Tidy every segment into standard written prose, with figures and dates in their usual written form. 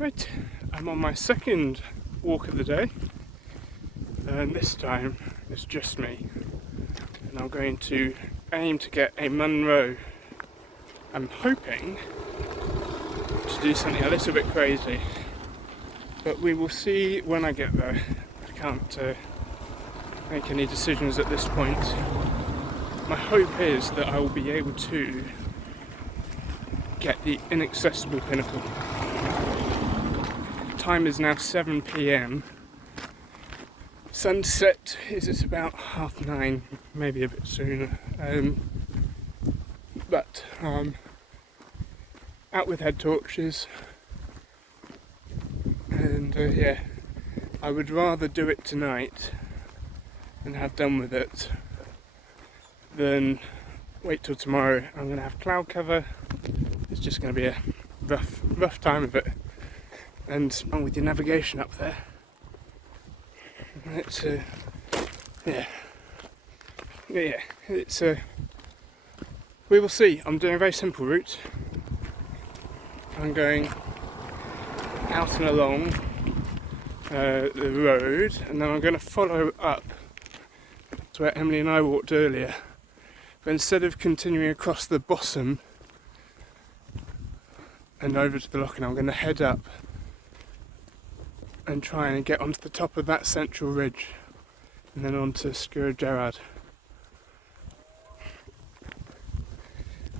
Right, I'm on my second walk of the day, and this time it's just me, and I'm going to aim to get a Munro. I'm hoping to do something a little bit crazy, but we will see when I get there. I can't make any decisions at this point. My hope is that I will be able to get the inaccessible pinnacle. Time is now 7 p.m. Sunset is at about 9:30, maybe a bit sooner. But out with head torches, and yeah, I would rather do it tonight and have done with it than wait till tomorrow. I'm going to have cloud cover. It's just going to be a rough time of it. And on with your navigation up there. It's it's we will see. I'm doing a very simple route. I'm going out and along the road, and then I'm going to follow up to where Emily and I walked earlier. But instead of continuing across the bottom and over to the loch, I'm going to head up and try and get onto the top of that central ridge and then onto Sgurr Dearg.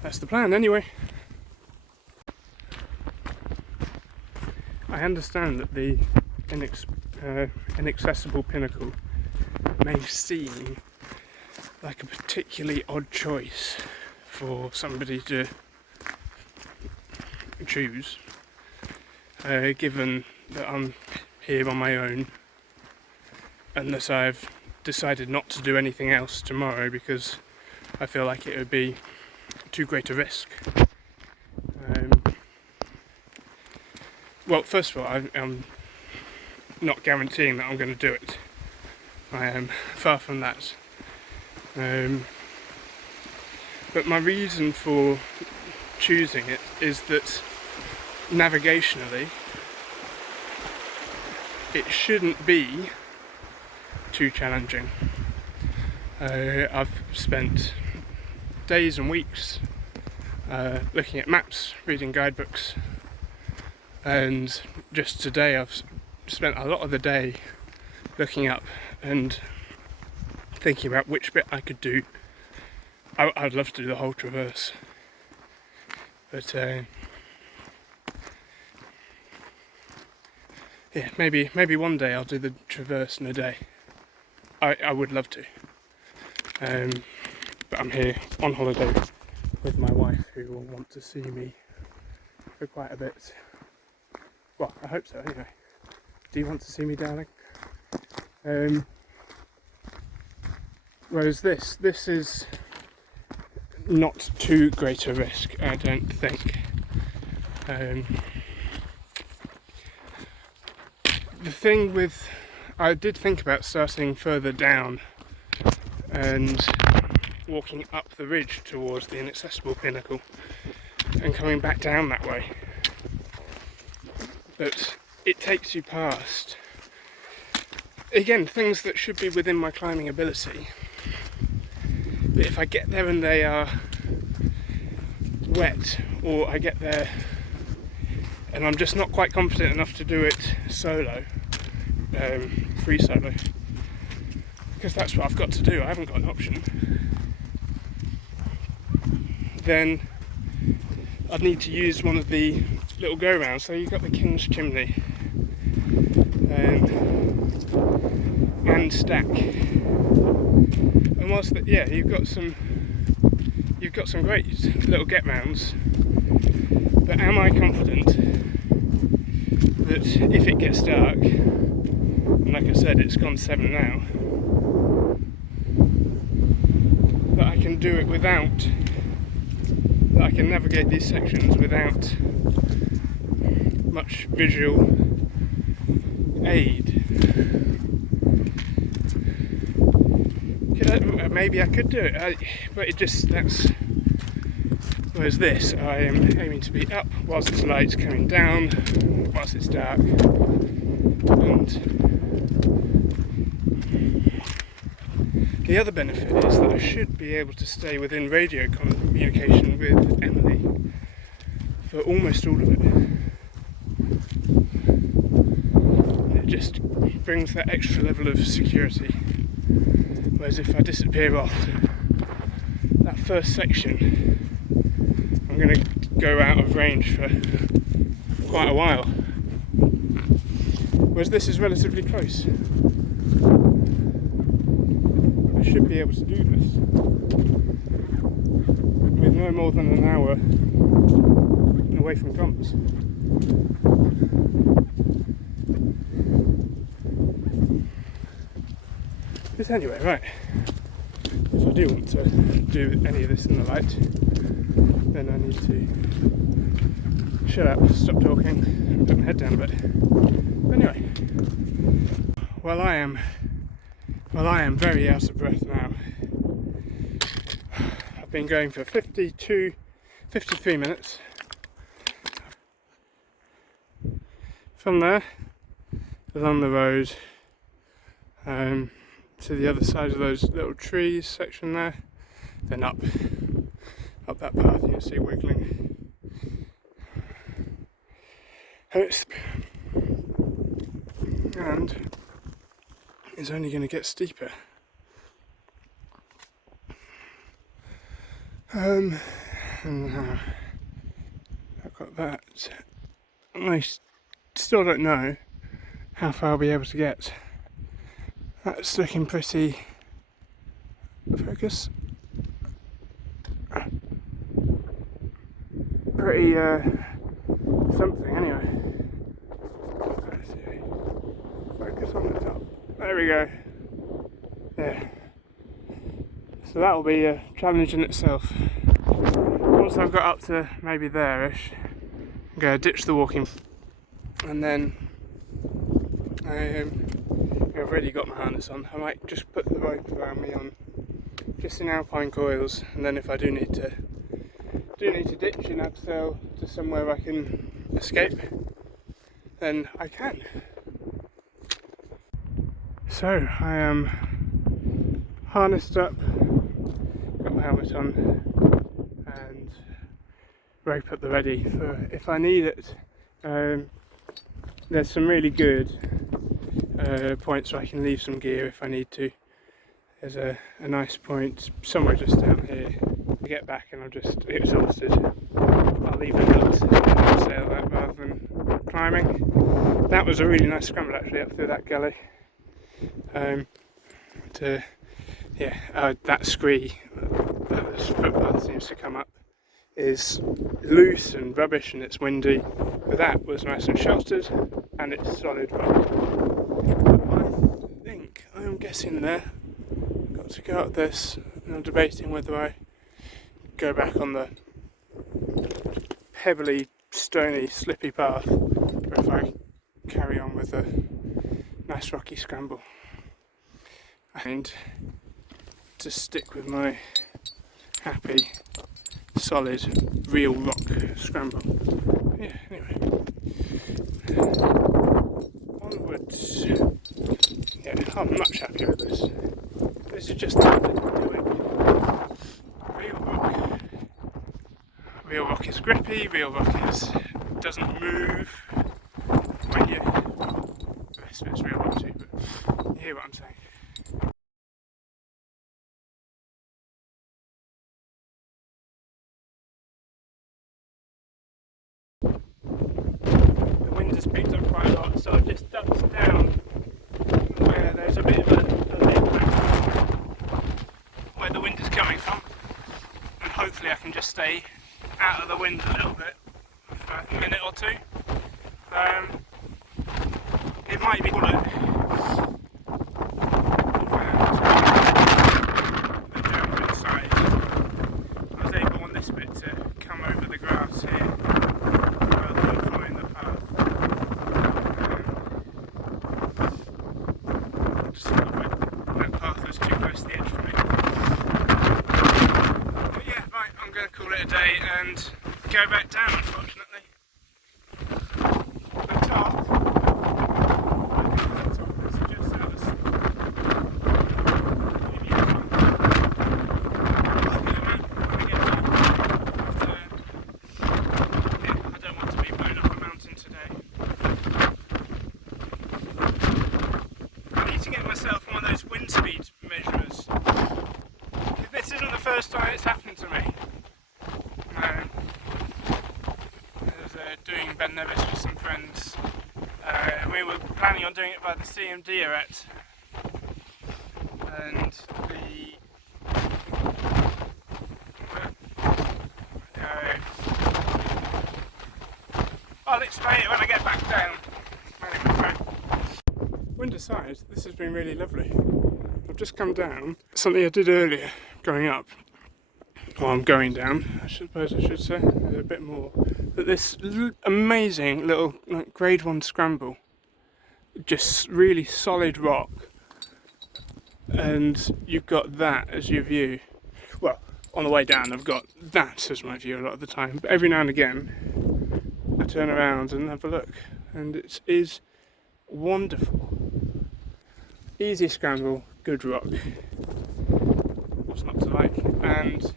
That's the plan anyway. I understand that the inaccessible pinnacle may seem like a particularly odd choice for somebody to choose, given that I'm here on my own, unless I've decided not to do anything else tomorrow because I feel like it would be too great a risk. Well, first of all, I'm not guaranteeing that I'm going to do it. I am far from that. But my reason for choosing it is that navigationally it shouldn't be too challenging. I've spent days and weeks looking at maps, reading guidebooks, and just today I've spent a lot of the day looking up and thinking about which bit I could do. I'd love to do the whole traverse, but yeah, maybe one day I'll do the traverse in a day. I would love to, but I'm here on holiday with my wife, who will want to see me for quite a bit. Well, I hope so anyway. Do you want to see me, darling? Whereas this is not too great a risk, I don't think. The thing with, I did think about starting further down and walking up the ridge towards the inaccessible pinnacle and coming back down that way, but it takes you past, again, things that should be within my climbing ability. But if I get there and they are wet, or I get there and I'm just not quite confident enough to do it solo, free solo, because that's what I've got to do, I haven't got an option, then I'd need to use one of the little go-rounds. So you've got the King's Chimney and Stack, and whilst you've got some great little get-rounds, but am I confident that if it gets dark, and like I said, it's gone 7 now, that I can do it without, that I can navigate these sections without much visual aid? Maybe I could do it, but it just, Whereas this, I am aiming to be up whilst it's light, coming down whilst it's dark. And the other benefit is that I should be able to stay within radio communication with Emily for almost all of it. It just brings that extra level of security. Whereas if I disappear off that first section, I'm going to go out of range for quite a while. Whereas this is relatively close. I should be able to do this with no more than an hour away from comps. But anyway, right, if I do want to do any of this in the light, then I need to shut up, stop talking, and put my head down a bit. But anyway, while I am very out of breath now. I've been going for 53 minutes. From there, along the road, to the other side of those little trees section there, then up that path you can see wiggling. And it's only going to get steeper. And I've got that. I still don't know how far I'll be able to get. That's looking pretty. Focus. Pretty something anyway. Let's see. Focus on the top. There we go. Yeah. So that will be a challenge in itself. Once I've got up to maybe there-ish, I'm going to ditch the walking, and then I've already got my harness on. I might just put the rope around me on just in alpine coils, and then if I do need to ditch and abseil to somewhere I can escape, then I can. So I am harnessed up, got my helmet on, and rope at the ready for if I need it. There's some really good points where I can leave some gear if I need to. There's a nice point somewhere just down here. I get back and I'm just exhausted. I'll leave a note and sail that rather than climbing. That was a really nice scramble actually up through that gully. That scree that this footpath seems to come up is loose and rubbish and it's windy, but that was nice and sheltered and it's solid rock. I think I am getting there. I've got to go up this and I'm debating whether I go back on the pebbly, stony, slippy path or if I carry on with a nice rocky scramble. And to stick with my happy, solid, real rock scramble. Yeah, anyway. Onwards. Yeah, I'm much happier with this. This is just the real rock. Real rock is grippy, real rock doesn't move when you. The rest of it's real rock too, but you hear what I'm saying. The wind has picked up quite a lot, so I've just ducked down where there's a bit of a lip where the wind is coming from, and hopefully I can just stay out of the wind a little bit for a minute or two. It might be bullet. I was able on this bit to come over the grass here rather than following the path. Just felt like that path was too close to the edge for me. But yeah, right, I'm going to call it a day and friends. We were planning on doing it by the CMD arete, and I'll explain it when I get back down. Wind aside, this has been really lovely. I've just come down, something I did earlier going up. Well, I'm going down, I suppose I should say, a bit more. But this amazing little like grade 1 scramble, just really solid rock, and you've got that as your view. Well, on the way down I've got that as my view a lot of the time, but every now and again I turn around and have a look, and it is wonderful. Easy scramble, good rock. What's not to like? And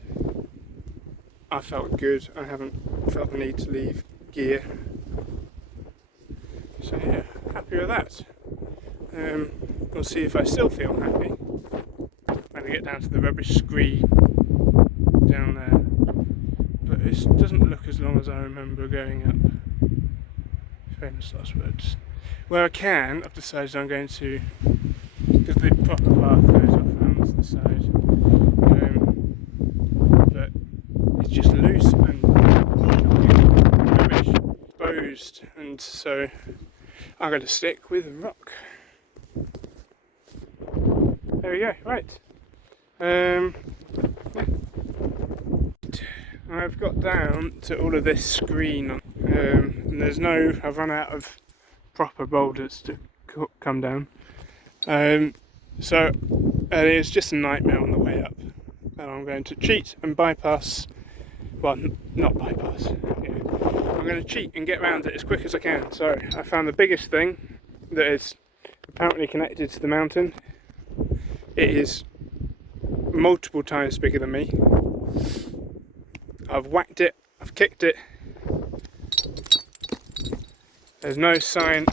I felt good. I haven't felt the need to leave gear. So yeah, happy with that. We'll see if I still feel happy when I get down to the rubbish scree down there. But it doesn't look as long as I remember going up. Famous last words. Where I can, I've decided I'm going to, because the proper path goes off around the side, but it's just loose and rubbish, exposed, and so I'm going to stick with rock. There we go, right. Yeah. I've got down to all of this screen, and there's no, I've run out of proper boulders to come down. So it's just a nightmare on the way up, and I'm going to cheat and bypass, well, not bypass, yeah. I'm going to cheat and get around it as quick as I can. So I found the biggest thing that is apparently connected to the mountain. It is multiple times bigger than me. I've whacked it, I've kicked it. There's no sign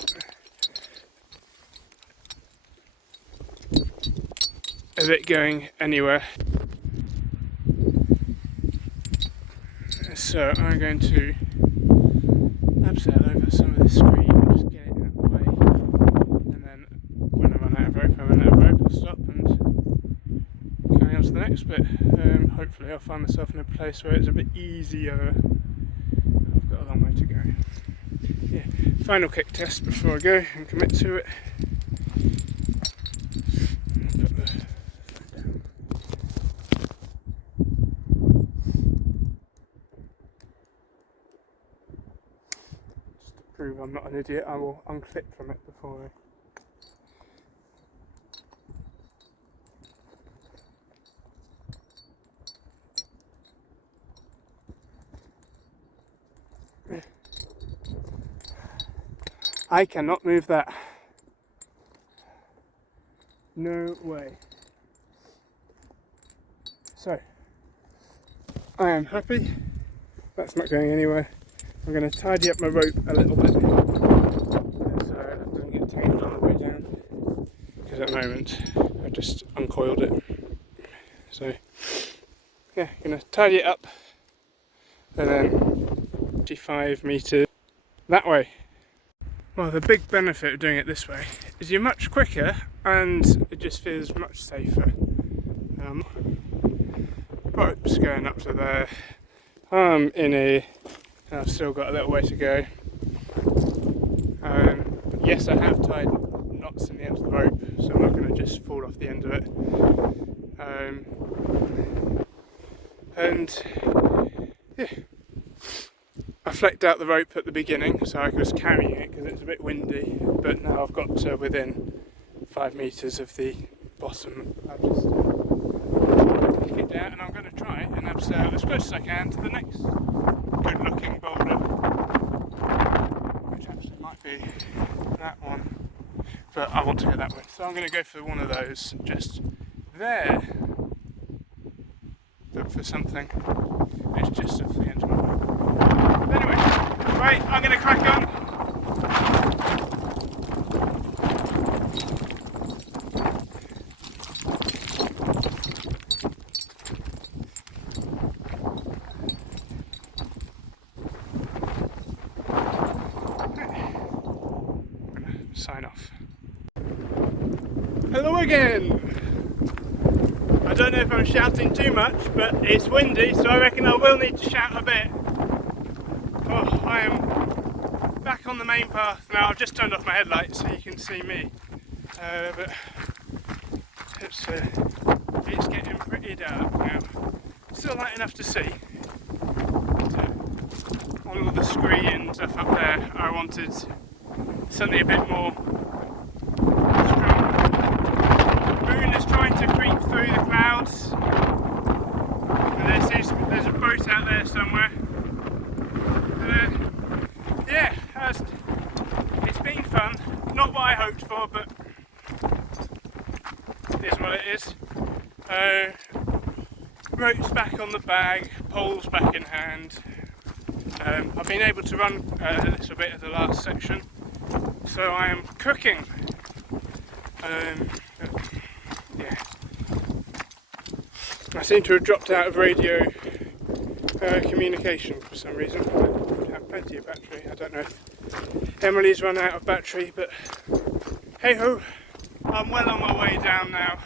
of it going anywhere. So I'm going to abseil over some of this screen and just get it out of the way. And then when I run out of rope, I'll stop and carry on to the next bit. Hopefully I'll find myself in a place where it's a bit easier. I've got a long way to go. Yeah, final kick test before I go and commit to it. Put the foot down. Just to prove I'm not an idiot, I will unclip from it before I... I cannot move that. No way. So, I am happy. That's not going anywhere. I'm going to tidy up my rope a little bit so it doesn't get tangled on the way down. Because at the moment I've just uncoiled it. So, yeah, I'm going to tidy it up and then 55 metres that way. Well, the big benefit of doing it this way is you're much quicker and it just feels much safer. Ropes going up to there. And I've still got a little way to go. Yes, I have tied knots in the end of the rope, so I'm not going to just fall off the end of it. And yeah. I flecked out the rope at the beginning so I was carrying it because it's a bit windy, but now I've got to within 5 metres of the bottom. I'll just kick it down and I'm going to try and abseil as close as I can to the next good looking boulder, which actually might be that one, but I want to go that way, so I'm going to go for one of those just there. Look for something. It's just off the end of my rope. Anyway, right, I'm going to crack on. sign off. Hello again! I don't know if I'm shouting too much, but it's windy, so I reckon I will need to shout a bit. Oh, I am back on the main path now. I've just turned off my headlights so you can see me. But it's getting pretty dark now. Still light enough to see. On all the screen and stuff up there, I wanted something a bit more strong. The moon is trying to creep through the clouds, and there's a boat out there somewhere. Yeah, it's been fun. Not what I hoped for, but it is what it is. Ropes back on the bag, poles back in hand. I've been able to run a little bit of the last section, so I am cooking. Yeah. I seem to have dropped out of radio communication for some reason. I have plenty of battery. I don't know if Emily's run out of battery, but hey ho! I'm well on my way down now.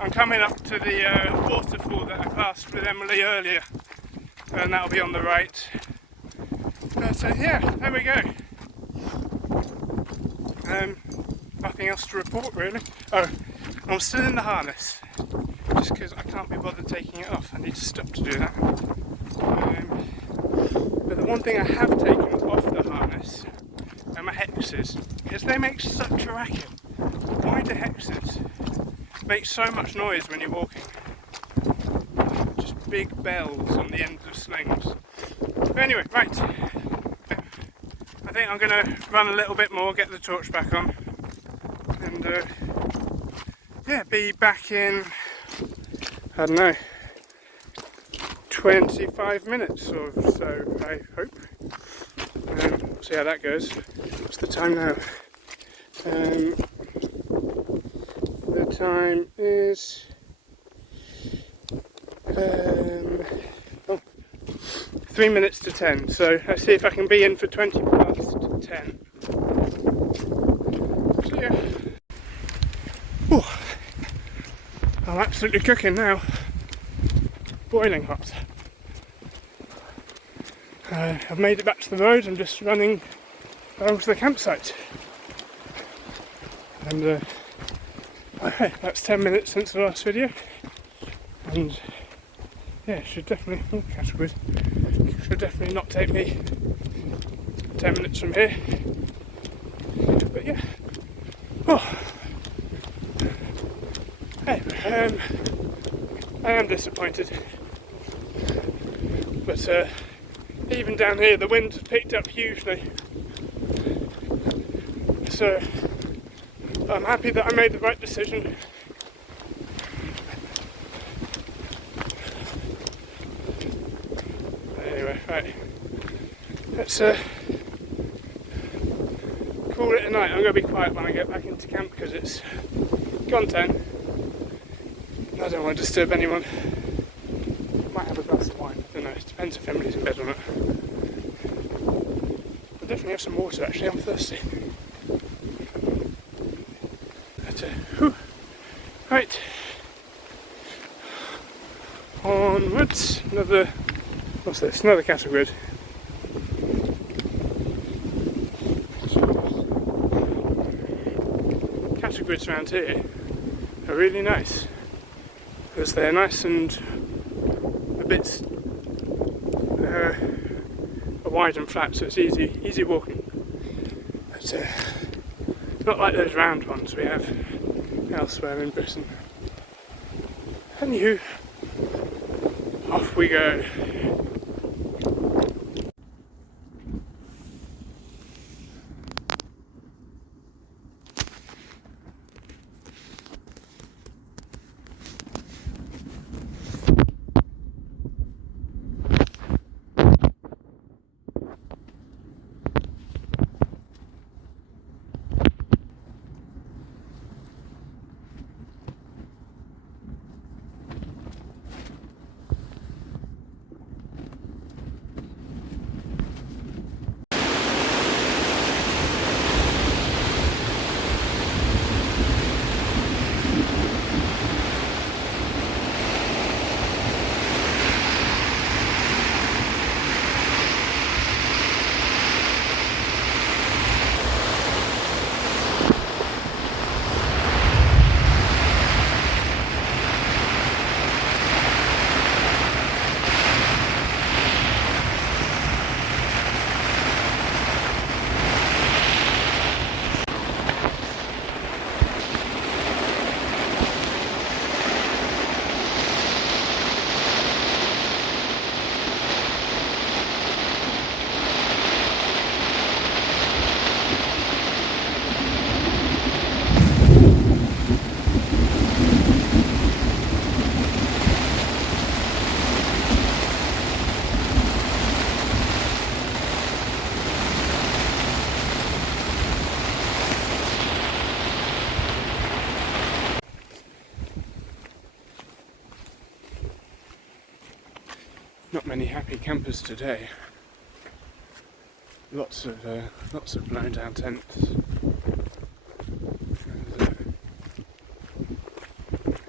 I'm coming up to the waterfall that I passed with Emily earlier, and that'll be on the right. But yeah, there we go. Nothing else to report really. Oh, I'm still in the harness, just because I can't be bothered taking it off. I need to stop to do that. But the one thing I have taken off the harness are my hexes, because they make such a racket. Why do hexes make so much noise when you're walking? Just big bells on the ends of slings. But anyway, right. I think I'm going to run a little bit more, get the torch back on, and yeah, be back in, I don't know, 25 minutes or so, I hope. We'll see how that goes. What's the time now? The time is 3 minutes to 10, so let's see if I can be in for 20 past 10. So yeah. Whew. I'm absolutely cooking now. Boiling hot. I've made it back to the road. I'm just running along to the campsite. And okay, that's 10 minutes since the last video. And yeah, it should definitely, should definitely not take me 10 minutes from here. But yeah. Oh. Hey, I am disappointed. But even down here the wind picked up hugely. So I'm happy that I made the right decision. Anyway, right. Let's call it a night. I'm going to be quiet when I get back into camp because it's gone 10. I don't want to disturb anyone. Might have a glass of wine. I don't know. It depends if Emily's in bed or not. I'll definitely have some water actually. I'm thirsty. But, right. Onwards. Another. What's this? Another category. Categories around here are really nice because they're nice and a bit wide and flat, so it's easy walking. But not like those round ones we have elsewhere in Britain. Anywho, off we go. Not many happy campers today. Lots of blown down tents. Is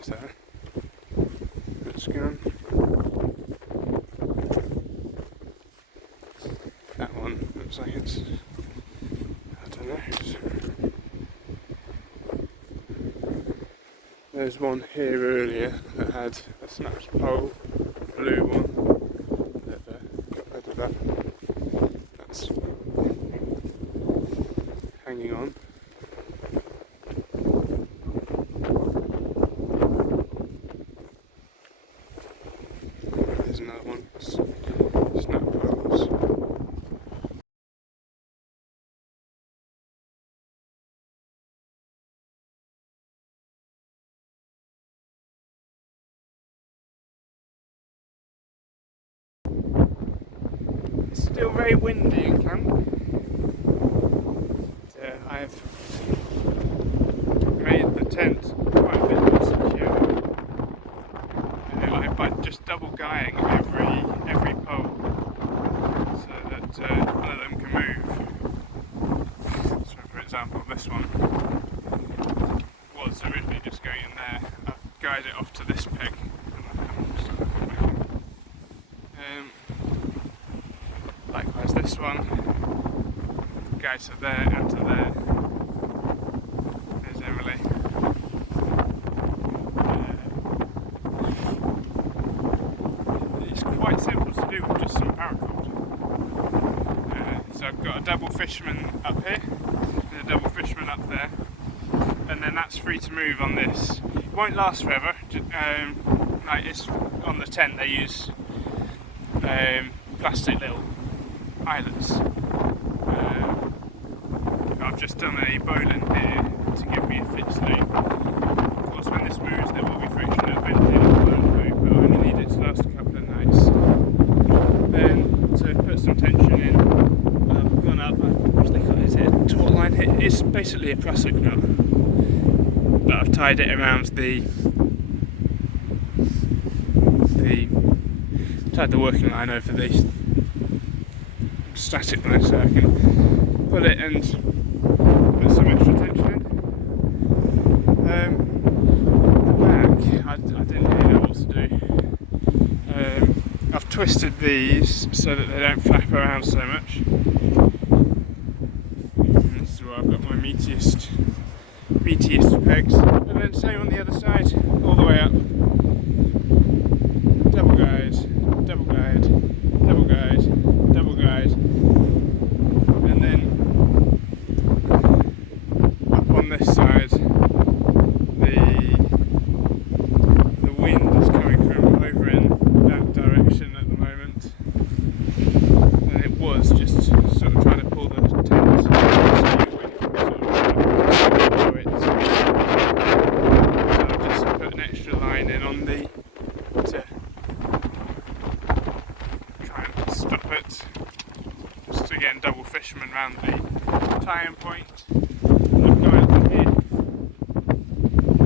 that? That's gone. That one looks like it's, I don't know. There's one here earlier that had a snapped pole, blue one. Got rid of that. That's hanging on. There's another one. Snap poles. It's still very windy in camp. I've made the tent quite a bit more secure. By just double guying every pole so that one of them can move. So for example, this one was originally just going in there. I've guyed it off to this peg. Likewise this one, guide to there and to there. There's Emily. It's quite simple to do with just some paracord. So I've got a double fisherman up here and a double fisherman up there, and then that's free to move on this. It won't last forever. Like it's on the tent they use plastic little eyelets. I've just done a bowline here to give me a fixed loop. Of course, when this moves, there will be friction eventually on the bowline loop, but I only need it to last a couple of nights. Then, to put some tension in, I've gone up. What do they call it? Is it a taut line? It's basically a prusik knot, but I've tied it around tied the working line over the static line so I can pull it and put some extra tension in. The back, I didn't really know what to do. I've twisted these so that they don't flap around so much. And this is where I've got my meatiest pegs. And then same on the other side, all the way up. Double guide, double guide, double guide, double guide, and then up on this side, the wind is coming from over in that direction at the moment, and it was just sort of trying to pull the tent away from it. So I've just put an extra line in on the to stop it. Just again double fisherman round the tie-in point. And I've come out to here.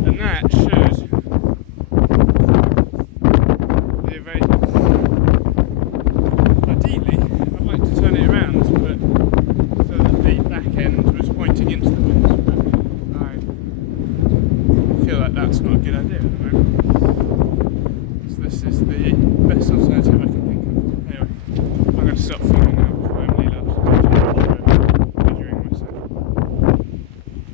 And that should be a very... Ideally, I'd like to turn it around but so that the back end was pointing into the wind. But I feel like that's not a good idea at the moment. So this is the best alternative I can think of. Anyway, I'm going to stop for